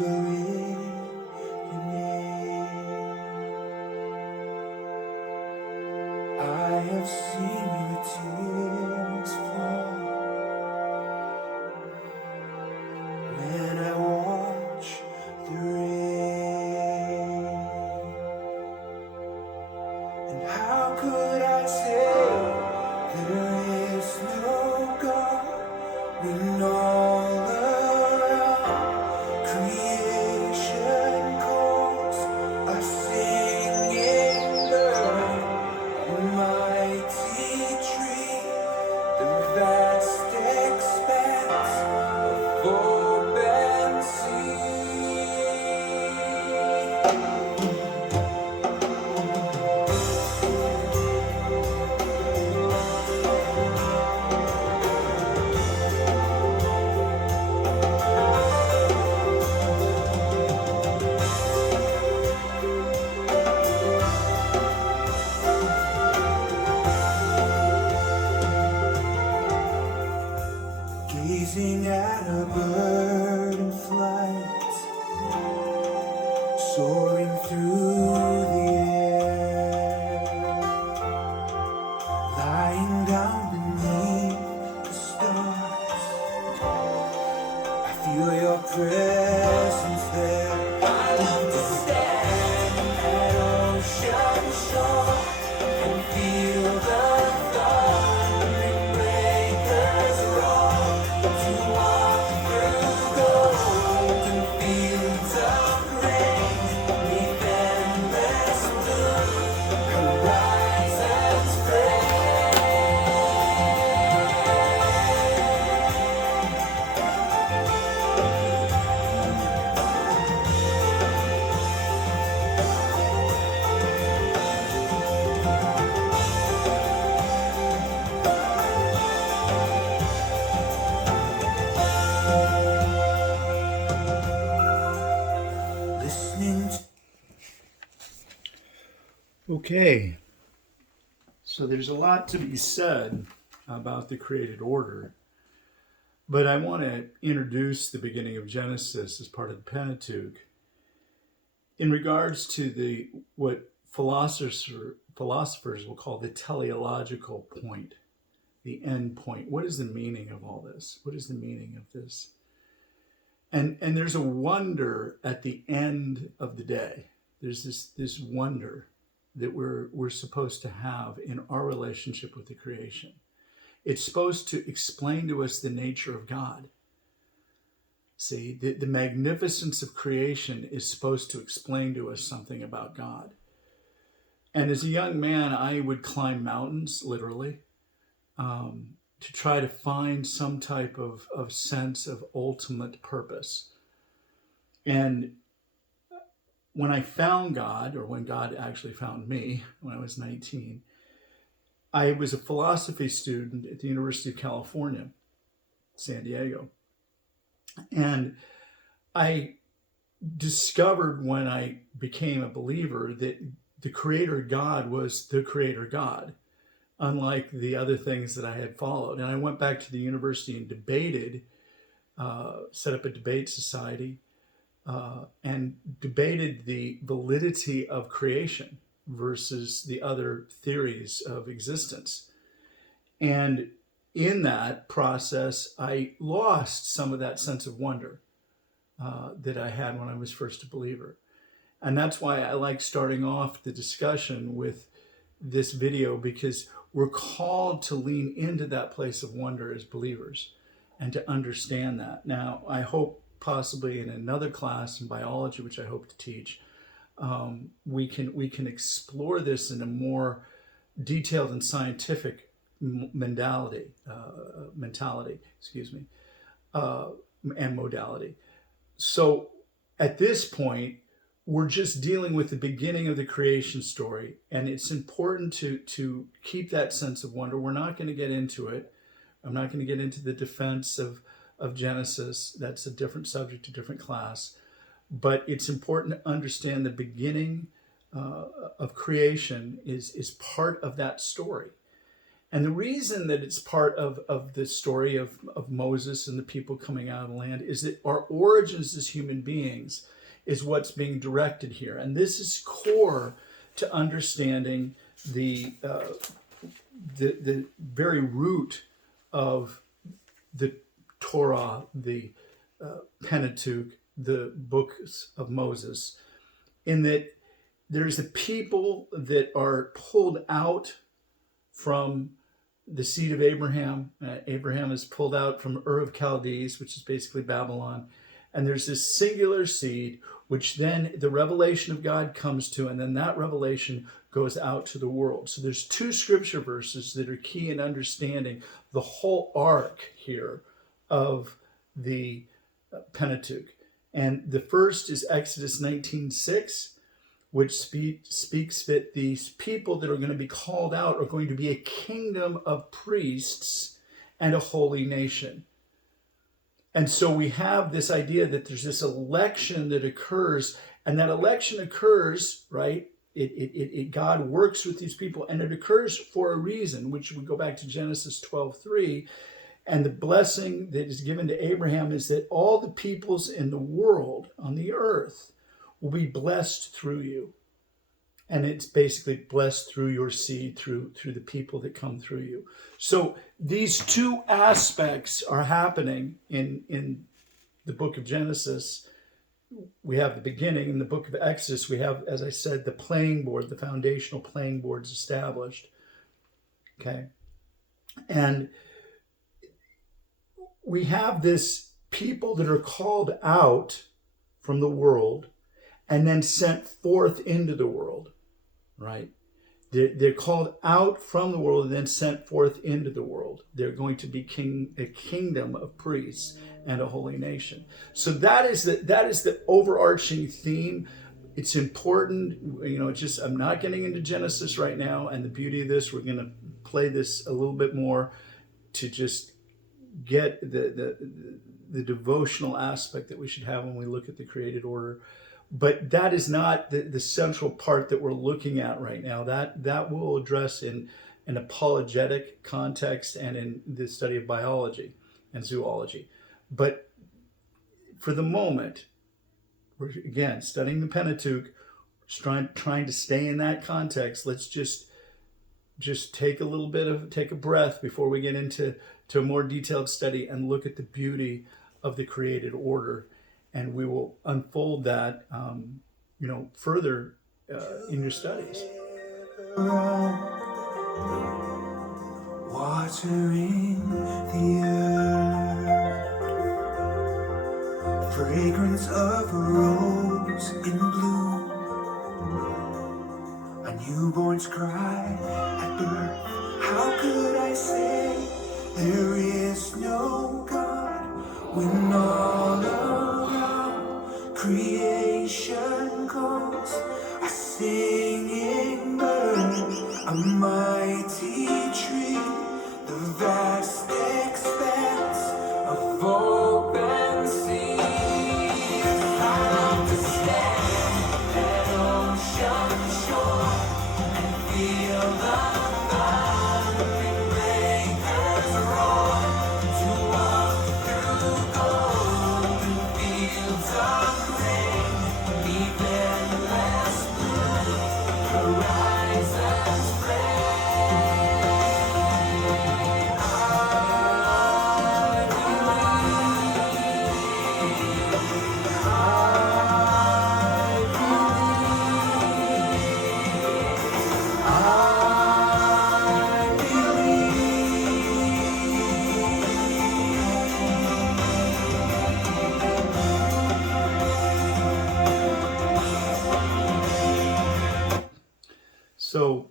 in your name. I have seen your tears fall when I watch the rain. And how could I say there is no God when all around creation calls a singing bird, a mighty tree, the vast expanse of open sea. Gazing at a bird in flight, soaring through the air, lying down beneath the stars. I feel your presence there. I love to stand at ocean shore and feel the thundering breakers roar. To walk through golden fields of rain, 'neath endless blue, horizons frame. Listening to Okay, so there's a lot to be said about the created order, but I want to introduce the beginning of Genesis as part of the Pentateuch in regards to the what philosophers will call the teleological point, the end point. What is the meaning of all this? What is the meaning of this? And there's a wonder at the end of the day. There's this wonder that we're supposed to have in our relationship with the creation. It's supposed to explain to us the nature of God. See, the magnificence of creation is supposed to explain to us something about God. And as a young man, I would climb mountains, literally, to try to find some type of sense of ultimate purpose. And when I found God, or when God actually found me when I was 19, I was a philosophy student at the University of California, San Diego. And I discovered when I became a believer that the Creator God was the Creator God, unlike the other things that I had followed. And I went back to the university and debated, set up a debate society, and debated the validity of creation versus the other theories of existence. And in that process, I lost some of that sense of wonder that I had when I was first a believer. And that's why I like starting off the discussion with this video, because we're called to lean into that place of wonder as believers and to understand that. Now, I hope possibly in another class in biology, which I hope to teach, we can explore this in a more detailed and scientific mentality, and modality. So at this point, we're just dealing with the beginning of the creation story, and it's important to keep that sense of wonder. We're not going to get into it. I'm not going to get into the defense of Genesis. That's a different subject, a different class. But it's important to understand the beginning of creation is part of that story. And the reason that it's part of the story of Moses and the people coming out of the land is that our origins as human beings is what's being directed here. And this is core to understanding the very root of the Torah, the Pentateuch, the books of Moses, in that there's a people that are pulled out from the seed of Abraham. Abraham is pulled out from Ur of Chaldees, which is basically Babylon. And there's this singular seed, which then the revelation of God comes to, and then that revelation goes out to the world. So there's two scripture verses that are key in understanding the whole arc here of the Pentateuch. And the first is Exodus 19:6, which speaks that these people that are going to be called out are going to be a kingdom of priests and a holy nation. And so we have this idea that there's this election that occurs, and that election occurs, right? God works with these people, and it occurs for a reason, which we go back to Genesis 12:3. And the blessing that is given to Abraham is that all the peoples in the world on the earth will be blessed through you. And it's basically blessed through your seed, through the people that come through you. So these two aspects are happening in the book of Genesis. We have the beginning. In the book of Exodus, we have, as I said, the playing board, the foundational playing boards established. Okay. And we have this people that are called out from the world and then sent forth into the world, right? They're called out from the world and then sent forth into the world. They're going to be a kingdom of priests and a holy nation. So that is the overarching theme. It's important, I'm not getting into Genesis right now, and the beauty of this, we're going to play this a little bit more to just get the devotional aspect that we should have when we look at the created order. But that is not the central part that we're looking at right now. That we'll address in an apologetic context and in the study of biology and zoology. But for the moment, we're again studying the Pentateuch, trying to stay in that context. Let's just take a breath before we get into a more detailed study and look at the beauty of the created order. And we will unfold that, further in your studies. Watering the earth, fragrance of a rose in bloom, a newborn's cry at birth. How could I say there is no God when all around creation calls a singing bird, a mighty tree, the vast expanse of open sea. I love to stand at ocean shore and feel the thundering breakers roar, to walk through golden fields of grain, beneath endless blue horizons flame. So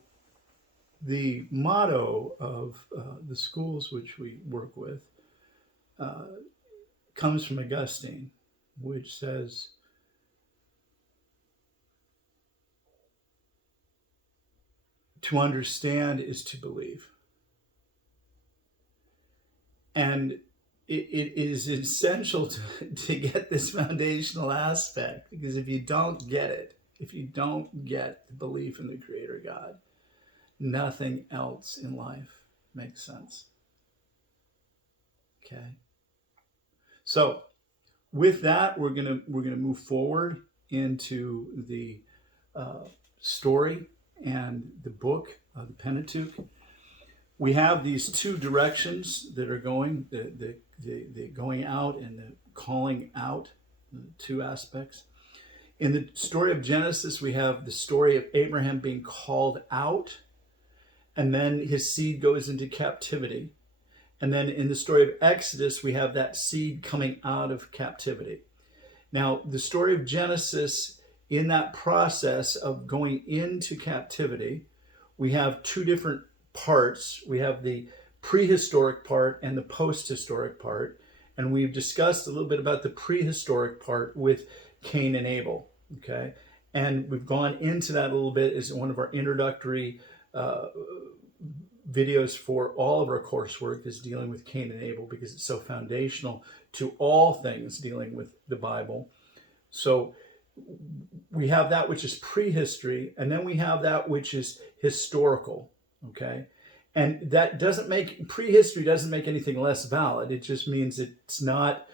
the motto of the schools which we work with comes from Augustine, which says, to understand is to believe. And it is essential to get this foundational aspect, because if you don't get it, if you don't get the belief in the Creator God, nothing else in life makes sense. Okay. So with that, we're gonna move forward into the story and the book of the Pentateuch. We have these two directions that are going, the going out and the calling out, the two aspects. In the story of Genesis, we have the story of Abraham being called out, and then his seed goes into captivity. And then in the story of Exodus, we have that seed coming out of captivity. Now, the story of Genesis, in that process of going into captivity, we have two different parts. We have the prehistoric part and the post-historic part. And we've discussed a little bit about the prehistoric part with Cain and Abel. Okay. And we've gone into that a little bit as one of our introductory videos for all of our coursework is dealing with Cain and Abel, because it's so foundational to all things dealing with the Bible. So we have that which is prehistory, and then we have that which is historical. Okay. And that doesn't make, prehistory doesn't make anything less valid. It just means it's not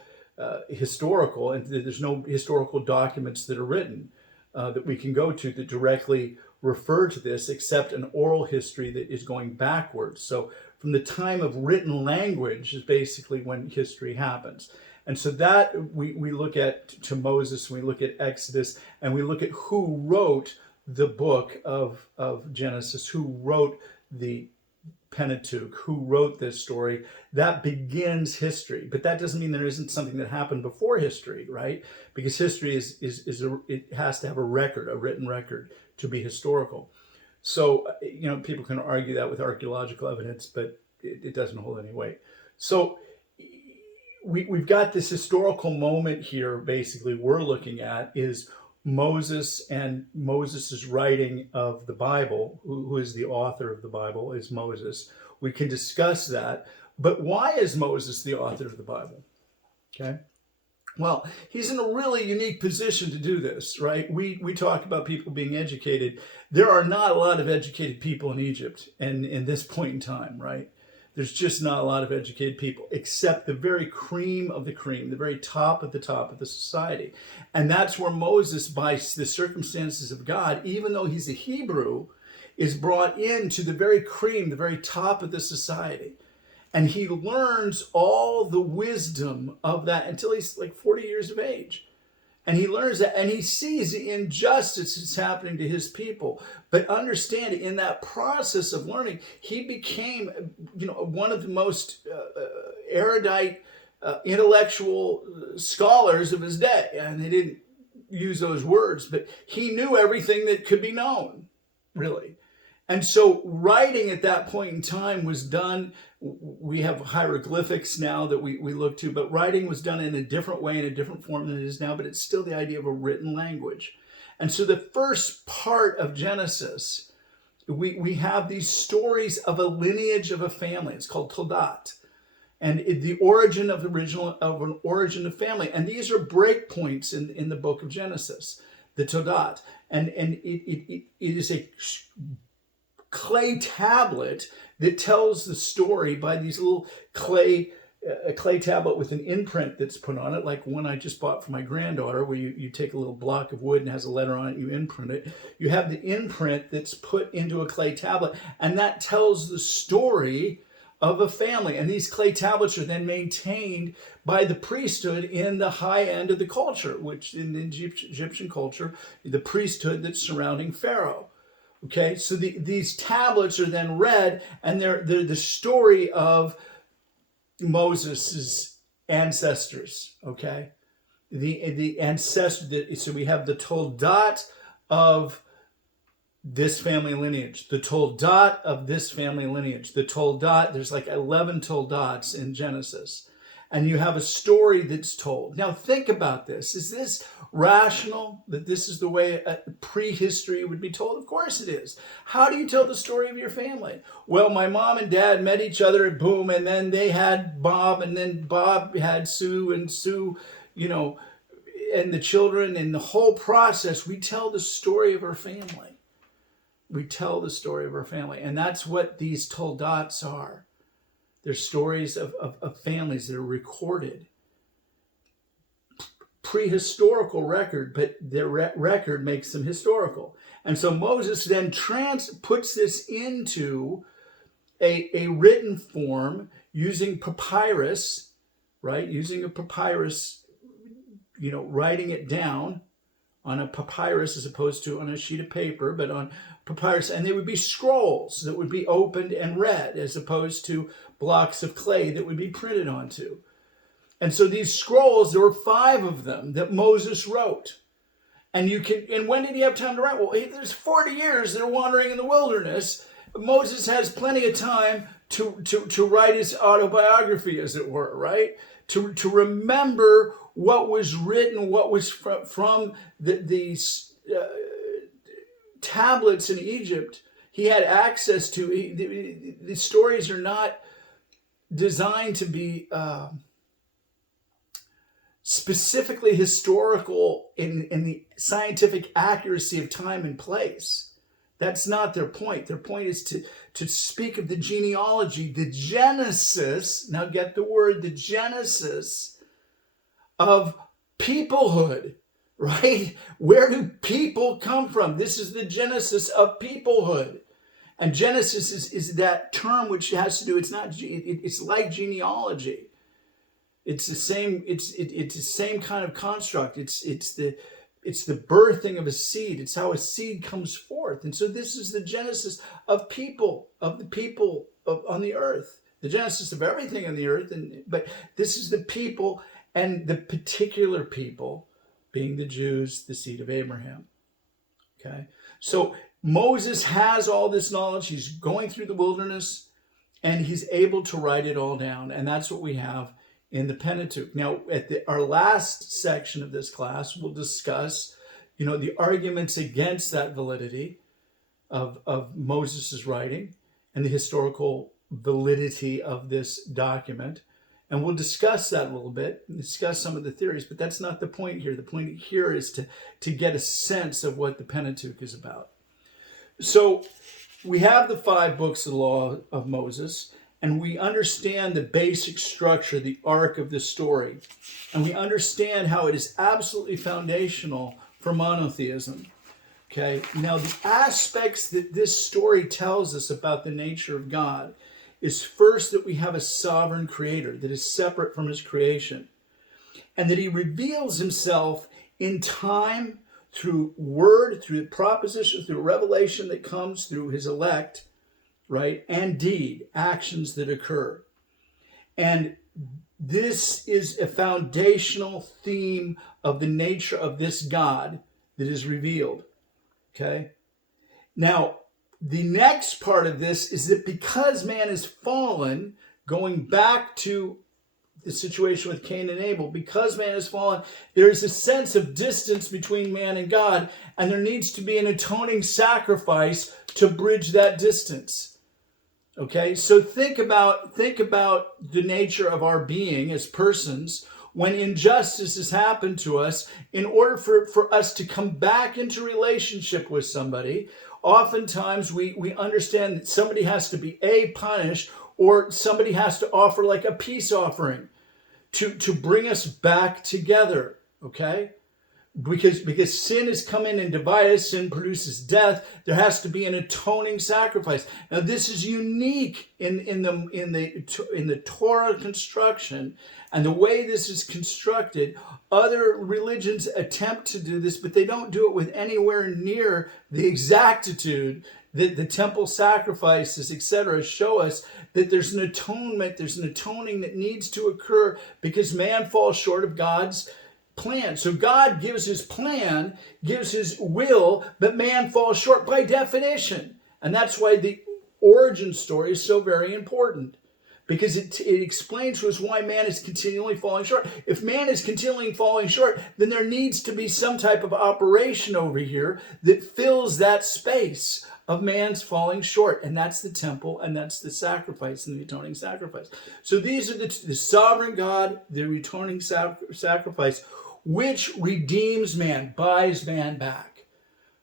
historical, and there's no historical documents that are written that we can go to that directly refer to this, except an oral history that is going backwards. So from the time of written language is basically when history happens. And so that we look at to Moses, we look at Exodus, and we look at who wrote the book of Genesis, who wrote the Pentateuch, who wrote this story. That begins history. But that doesn't mean there isn't something that happened before history, right? Because history it has to have a record, a written record, to be historical. So, people can argue that with archaeological evidence, but it doesn't hold any weight. So we've got this historical moment here. Basically, we're looking at is Moses and Moses' writing of the Bible. Who is the author of the Bible is Moses. We can discuss that. But why is Moses the author of the Bible? Okay. Well, he's in a really unique position to do this, right? We talk about people being educated. There are not a lot of educated people in Egypt and in this point in time, right? There's just not a lot of educated people, except the very cream of the cream, the very top of the society. And that's where Moses, by the circumstances of God, even though he's a Hebrew, is brought into the very cream, the very top of the society. And he learns all the wisdom of that until he's like 40 years of age. And he learns that, and he sees the injustice that's happening to his people. But understand, in that process of learning, he became, one of the most erudite, intellectual scholars of his day. And they didn't use those words, but he knew everything that could be known, really. And so writing at that point in time was done. We have hieroglyphics now that we look to, but writing was done in a different way, in a different form than it is now, but it's still the idea of a written language. And so the first part of Genesis, we have these stories of a lineage of a family. It's called Toldot. And the origin of an origin of family. And these are breakpoints in the book of Genesis, the Toldot. And it is a clay tablet that tells the story by these little a clay tablet with an imprint that's put on it, like one I just bought for my granddaughter, where you take a little block of wood and has a letter on it, and you imprint it. You have the imprint that's put into a clay tablet, and that tells the story of a family. And these clay tablets are then maintained by the priesthood in the high end of the culture, which in the Egyptian culture, the priesthood that's surrounding Pharaoh. Okay, so these tablets are then read, and they're the story of Moses' ancestors. Okay, the ancestor. So we have the Toldot of this family lineage, the Toldot of this family lineage, the Toldot. There's like 11 Toldots in Genesis. And you have a story that's told. Now think about this. Is this rational, that this is the way prehistory would be told? Of course it is. How do you tell the story of your family? Well, my mom and dad met each other and boom, and then they had Bob, and then Bob had Sue, and Sue, and the children, and the whole process. We tell the story of our family. We tell the story of our family. And that's what these Toldots are. There's stories of families that are recorded. Prehistorical record, but their record makes them historical. And so Moses then puts this into a written form using papyrus, right? Using a papyrus, writing it down on a papyrus as opposed to on a sheet of paper, but on papyrus. And they would be scrolls that would be opened and read as opposed to blocks of clay that would be printed onto. And so these scrolls, there were 5 of them that Moses wrote. And when did he have time to write? Well, there's 40 years they're wandering in the wilderness. Moses has plenty of time to write his autobiography, as it were, right? To remember what was written, what was from these tablets in Egypt. He had access to. The stories are not designed to be specifically historical in the scientific accuracy of time and place. That's not their point. Their point is to speak of the genealogy, the genesis, now get the word, the genesis of peoplehood, right? Where do people come from? This is the genesis of peoplehood. And Genesis is that term which has to do, it's like genealogy. It's the same kind of construct. It's the birthing of a seed. It's how a seed comes forth. And so this is the genesis of people, of the people on the earth. The genesis of everything on the earth. But this is the people, and the particular people being the Jews, the seed of Abraham. Okay? So Moses has all this knowledge. He's going through the wilderness, and he's able to write it all down. And that's what we have in the Pentateuch. Now, at our last section of this class, we'll discuss, the arguments against that validity of Moses' writing and the historical validity of this document. And we'll discuss that a little bit, and discuss some of the theories, but that's not the point here. The point here is to get a sense of what the Pentateuch is about. So we have the 5 books of the law of Moses, and we understand the basic structure, the arc of the story. And we understand how it is absolutely foundational for monotheism. Okay? Now, the aspects that this story tells us about the nature of God is first that we have a sovereign creator that is separate from his creation. And that he reveals himself in time through word, through proposition, through revelation that comes through his elect, right? And deed, actions that occur. And this is a foundational theme of the nature of this God that is revealed. Okay? Now, the next part of this is that because man is fallen, going back to the situation with Cain and Abel, because man has fallen, there is a sense of distance between man and God, and there needs to be an atoning sacrifice to bridge that distance. Okay, so think about the nature of our being as persons. When injustice has happened to us, in order for us to come back into relationship with somebody, oftentimes we understand that somebody has to be punished, or somebody has to offer like a peace offering to bring us back together, okay? Because sin has come in and divided us, sin produces death. There has to be an atoning sacrifice. Now, this is unique in the Torah construction, and the way this is constructed. Other religions attempt to do this, but they don't do it with anywhere near the exactitude that the temple sacrifices, etc., show us that there's an atonement, there's an atoning that needs to occur because man falls short of God's plan. So God gives his plan, gives his will, but man falls short by definition. And that's why the origin story is so very important, because it explains to us why man is continually falling short. If man is continually falling short, then there needs to be some type of operation over here that fills that space of man's falling short. And that's the temple, and that's the sacrifice and the atoning sacrifice. So these are the sovereign God, the atoning sacrifice, which redeems man, buys man back.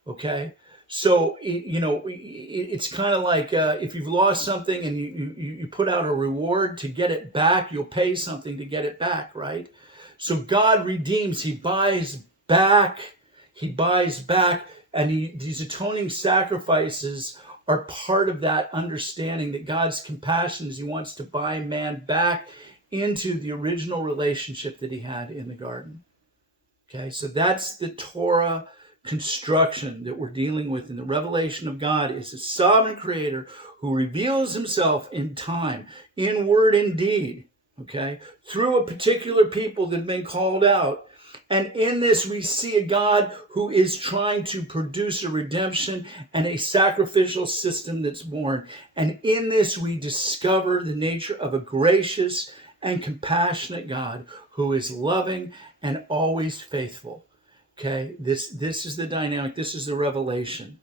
Okay? So it's kind of like if you've lost something and you put out a reward to get it back, you'll pay something to get it back, right? So God redeems, he buys back, and these atoning sacrifices are part of that understanding that God's compassion is he wants to buy man back into the original relationship that he had in the garden. Okay, so that's the Torah construction that we're dealing with. In the revelation of God is a sovereign creator who reveals himself in time, in word and deed, okay, through a particular people that have been called out. And in this, we see a God who is trying to produce a redemption and a sacrificial system that's born. And in this, we discover the nature of a gracious and compassionate God who is loving and always faithful. Okay, this is the dynamic. This is the revelation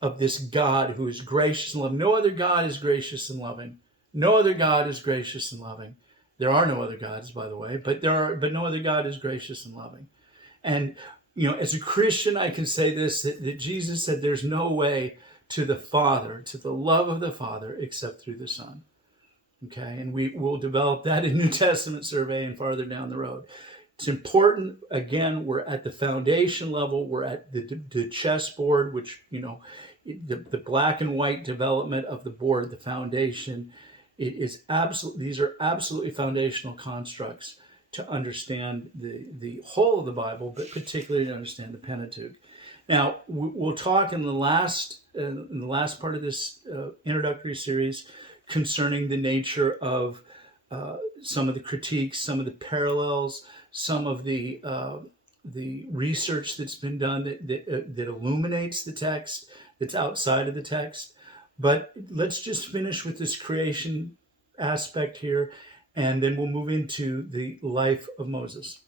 of this God who is gracious and loving. No other God is gracious and loving. No other God is gracious and loving. There are no other gods, by the way, but no other God is gracious and loving. And as a Christian, I can say this: that Jesus said, "There's no way to the Father, to the love of the Father, except through the Son." Okay, and we will develop that in New Testament survey and farther down the road. It's important. Again, we're at the foundation level. We're at the chessboard, which the black and white development of the board, the foundation. It is absolutely. These are absolutely foundational constructs to understand the whole of the Bible, but particularly to understand the Pentateuch. Now, we'll talk in the last part of this introductory series concerning the nature of some of the critiques, some of the parallels, some of the research that's been done that illuminates the text, that's outside of the text. But let's just finish with this creation aspect here, and then we'll move into the life of Moses.